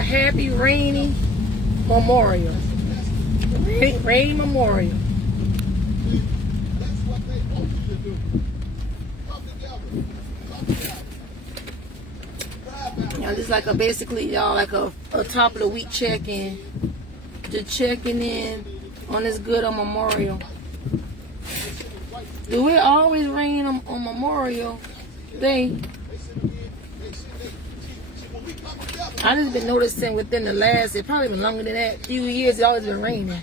happy rainy Memorial. Rainy Memorial. This is like basically y'all like a top of the week check-in. Just checking in on this good on Memorial. Do it always rain on Memorial Day? I just been noticing within the last, it probably been longer than that, few years, it's always been raining.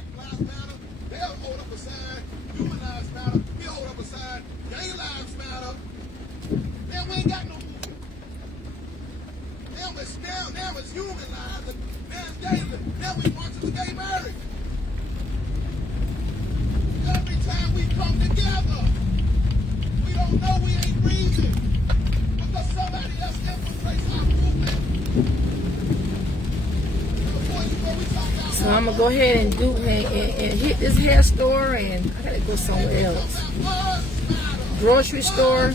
Now it's human lives, and now we want to gay marriage. Every time we come together, we don't know we ain't breathing because somebody else infiltrates our movement. So I'm gonna go ahead and and hit this hair store, and I gotta go somewhere else. Grocery store,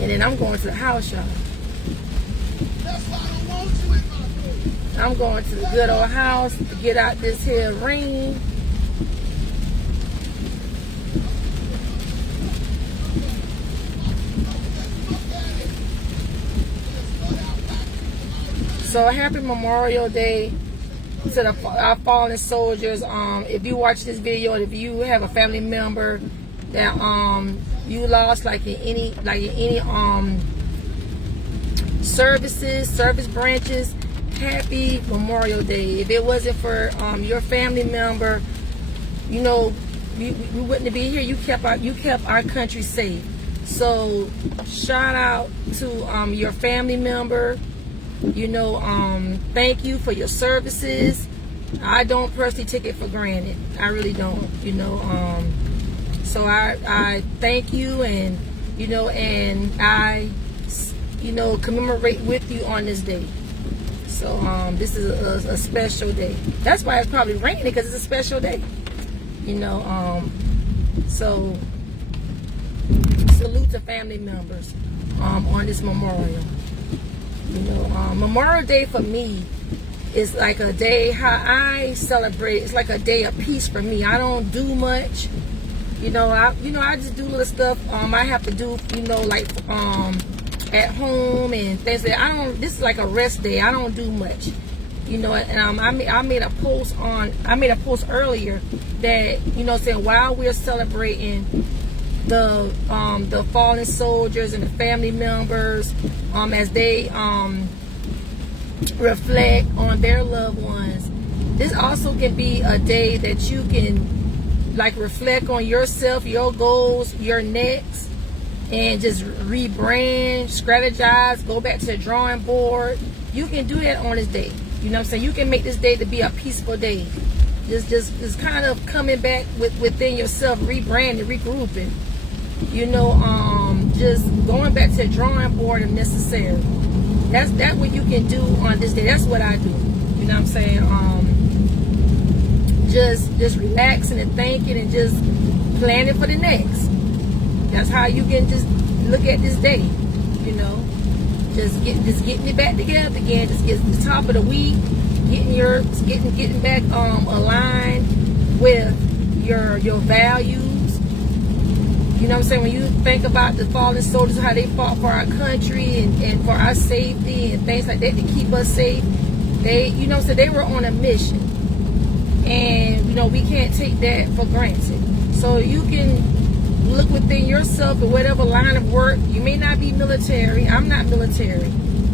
and then I'm going to the house, y'all. I'm going to the good old house to get out this here rain. So happy Memorial Day to our fallen soldiers. If you watch this video, if you have a family member that you lost, like in any service branches, happy Memorial Day. If it wasn't for your family member, you know, we wouldn't be here. You kept our country safe. So shout out to your family member. You know, thank you for your services. I don't personally take it for granted. I really don't. You know, so I thank you, and you know, and I commemorate with you on this day. So this is a special day. That's why it's probably raining, because it's a special day. You know, so salute to family members on this memorial. You know, Memorial Day for me is like a day how I celebrate. It's like a day of peace for me. I don't do much. You know, I just do little stuff. I have to do, you know, like at home and things that I don't. This is like a rest day. I don't do much. You know, and I made a post earlier that, you know, saying while we're celebrating the fallen soldiers and the family members, as they reflect on their loved ones, this also can be a day that you can like reflect on yourself, your goals, your next, and just rebrand, strategize, go back to the drawing board. You can do that on this day. You know what I'm saying? You can make this day to be a peaceful day. Just kind of coming back within yourself, rebranding, regrouping. You know, just going back to the drawing board if necessary. That's what you can do on this day. That's what I do. You know what I'm saying? Just relaxing and thinking and just planning for the next. That's how you can just look at this day. You know, just getting it back together again. Just get to the top of the week, getting back aligned with your values. You know what I'm saying? When you think about the fallen soldiers, how they fought for our country and for our safety and things like that to keep us safe, they, you know, so they were on a mission. And, you know, we can't take that for granted. So you can look within yourself at whatever line of work. You may not be military. I'm not military.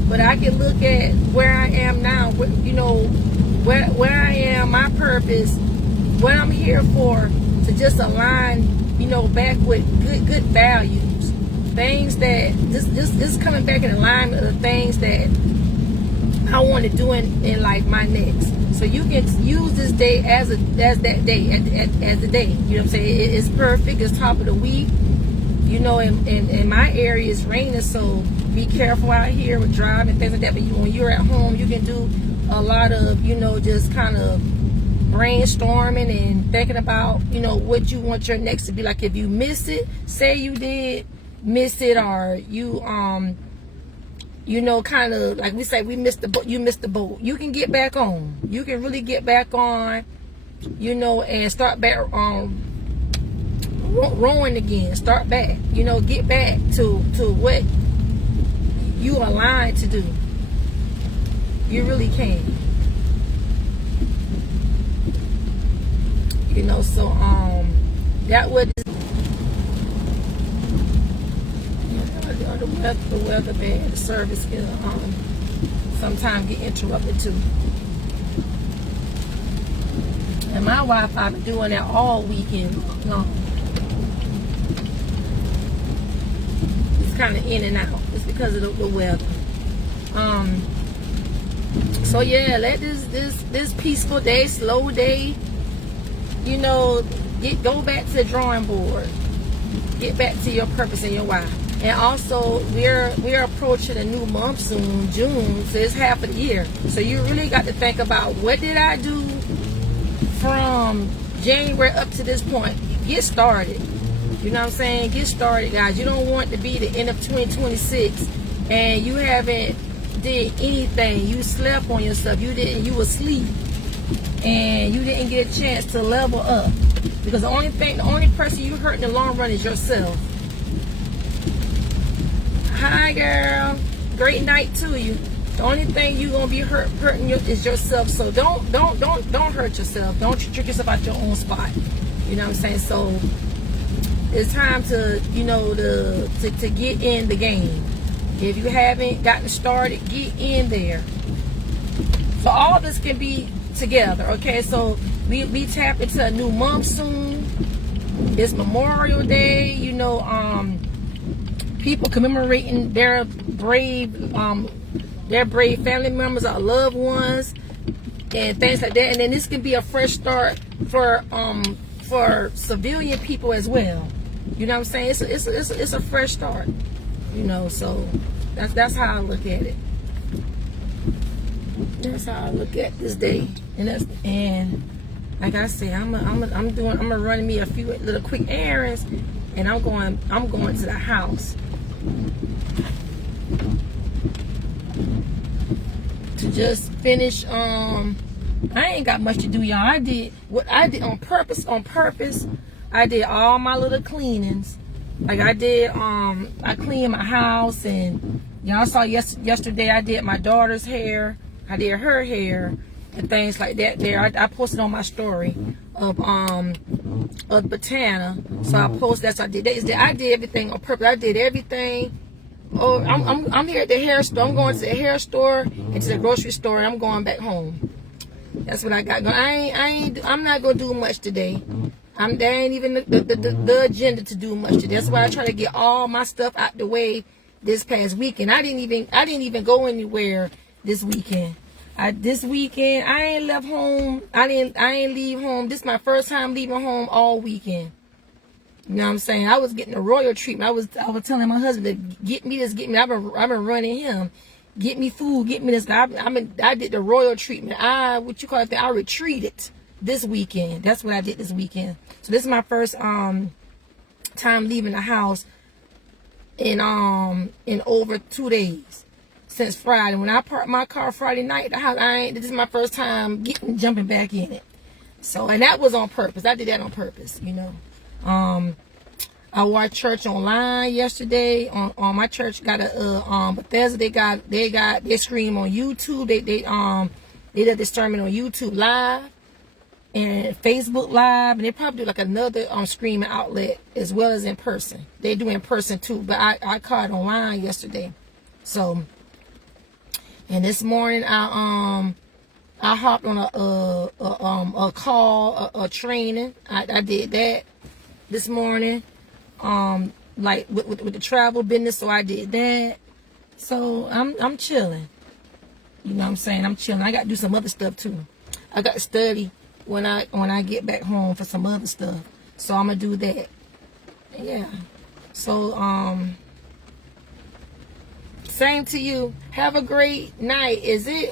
But I can look at where I am now, you know, where I am, my purpose, what I'm here for, to just align, you know, back with good values, things that this coming back in alignment of the things that I want to do in like my next. So you can use this day as that day, as the day. You know what I'm saying? It's perfect. It's top of the week. You know, in my area it's raining, so be careful out here with driving, things like that. But when you're at home, you can do a lot of, you know, just kind of brainstorming and thinking about, you know, what you want your next to be like. If you miss it, say you did miss it, or you you know, kind of like we say, we missed the boat. You missed the boat. You can get back on. You can really get back on, you know, and start back rowing again. Start back, you know, get back to what you aligned to do. You really can. You know, so that was the weather bad. The service can sometimes get interrupted too. And my Wi-Fi been doing that all weekend long. It's kind of in and out. It's because of the weather. So yeah, let this peaceful day, slow day, you know, go back to the drawing board. Get back to your purpose and your why. And also, we're approaching a new month soon, June, so it's half of the year. So you really got to think about, what did I do from January up to this point? Get started. You know what I'm saying? Get started, guys. You don't want to be the end of 2026 and you haven't did anything. You slept on yourself. You were asleep and you didn't get a chance to level up. Because the only person you hurt in the long run is yourself. Hi, girl. Great night to you. The only thing you're gonna be hurting is yourself. So don't hurt yourself. Don't trick yourself out your own spot. You know what I'm saying? So it's time to, you know, to get in the game. If you haven't gotten started, get in there. So all this can be together. Okay, so we tap into a new month soon. It's Memorial Day. You know, people commemorating their brave family members or loved ones and things like that. And then this can be a fresh start for civilian people as well. You know what I'm saying? It's a fresh start. You know, so that's how I look at it. That's how I look at this day. And like I said, I'm running me a few little quick errands, and I'm going to the house to just finish. I ain't got much to do, y'all. I did what I did on purpose. I did all my little cleanings. Like I did, I cleaned my house, and y'all saw yesterday I did my daughter's hair. I did her hair and things like that. There, I posted on my story of Botana. So I posted that. So I did that. I did everything on purpose. I did everything. Oh, I'm here at the hair store. I'm going to the hair store and to the grocery store, and I'm going back home. That's what I got going. I'm not gonna do much today. There ain't even the agenda to do much today. That's why I try to get all my stuff out the way this past weekend. I didn't even go anywhere this weekend. This weekend I ain't left home. I ain't leave home. This is my first time leaving home all weekend. You know what I'm saying? I was getting a royal treatment. I was telling my husband to get me this, get me. I've been running him. Get me food, get me this. I did the royal treatment. I retreated this weekend. That's what I did this weekend. So this is my first time leaving the house in over 2 days since Friday. When I parked my car Friday night at the house, this is my first time jumping back in it. So, and that was on purpose. I did that on purpose, you know. I watched church online yesterday. On my church got a Bethesda. They stream on YouTube. They did the sermon on YouTube Live and Facebook Live, and they probably do like another streaming outlet as well as in person. They do in person too, but I caught it online yesterday. So, and this morning I hopped on a call, a training. I did that this morning. Like with the travel business, so I did that. So I'm chilling. You know what I'm saying? I'm chilling. I got to do some other stuff too. I got to study when I get back home for some other stuff. So I'm gonna do that. Yeah. So same to you. Have a great night.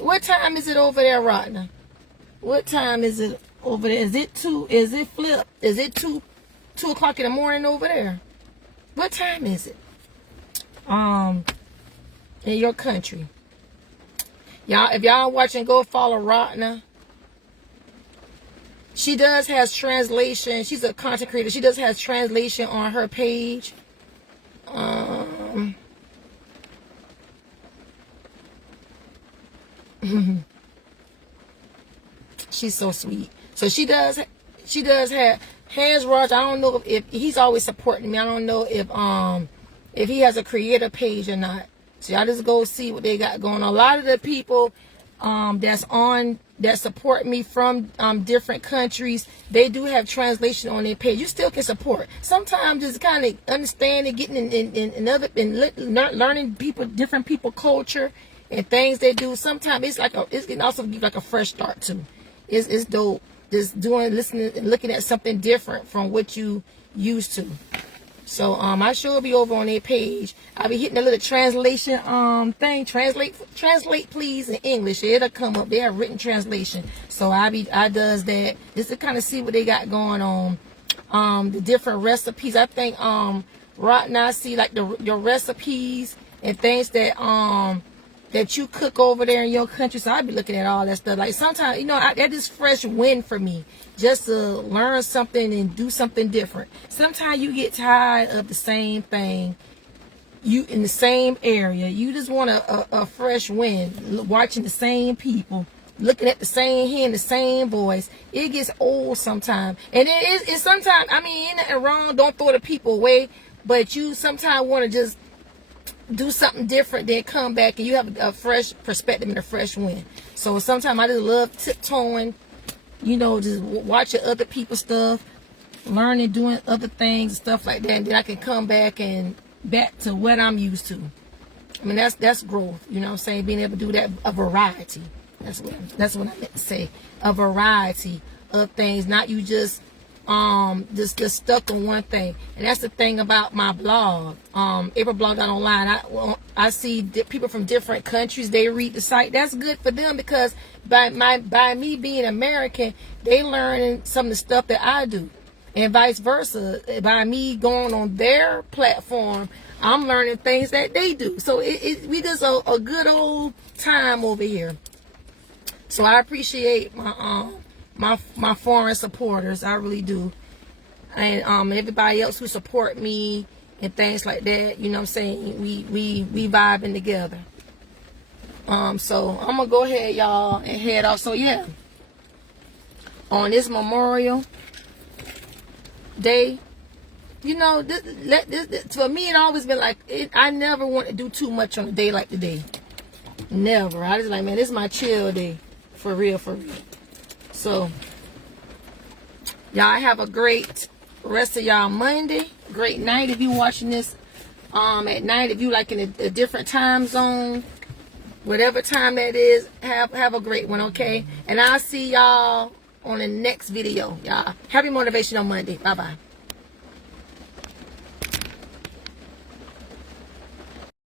What time is it over there, Rodna? What time is it over there? Is it 2? Is it flip? Is it 2 o'clock in the morning over there? What time is it? in your country. Y'all, if y'all watching, go follow Ratna. She does has translation. She's a content creator. She does has translation on her page. She's so sweet. So she does have Hans Roger. I don't know if he's always supporting me. I don't know if he has a creator page or not. So y'all just go see what they got going on. A lot of the people that support me from different countries, they do have translation on their page. You still can support. Sometimes just kind of understanding, getting learning different people culture and things they do. Sometimes it can also give like a fresh start too. It's dope. Just listening and looking at something different from what you used to. So I sure be over on their page. I'll be hitting a little translation thing. Translate please in English. It'll come up. They have written translation. So I does that just to kind of see what they got going on. The different recipes. I think right now I see like your recipes and things that you cook over there in your country. So I'll be looking at all that stuff. Like sometimes, you know, that is fresh win for me. Just to learn something and do something different. Sometimes you get tired of the same thing. You in the same area. You just want a fresh win. Watching the same people. Looking at the same, hearing the same voice. It gets old sometimes. And it's sometimes, I mean, ain't nothing wrong. Don't throw the people away. But you sometimes want to just do something different, then come back and you have a fresh perspective and a fresh win. So sometimes I just love tiptoeing, you know, just watching other people's stuff, learning, doing other things and stuff like that, and then I can come back to what I'm used to. I mean, that's growth, you know what I'm saying? Being able to do that, a variety. That's what I meant to say. A variety of things, not you just stuck on one thing. And that's the thing about my blog, April Blog Online. I see people from different countries, they read the site. That's good for them because by me being American, they learning some of the stuff that I do, and vice versa. By me going on their platform, I'm learning things that they do. So we just a good old time over here. So I appreciate my foreign supporters. I really do. And everybody else who support me and things like that, you know what I'm saying? We vibing together. So I'm gonna go ahead, y'all, and head off. So yeah, on this Memorial Day, you know, this for me, it always been like I never want to do too much on a day like today. Never. I just like, man, this is my chill day, for real. So y'all have a great rest of y'all Monday. Great night if you watching this at night. If you like in a different time zone, whatever time that is, have a great one, okay? And I'll see y'all on the next video, y'all. Happy Motivational Monday. Bye-bye.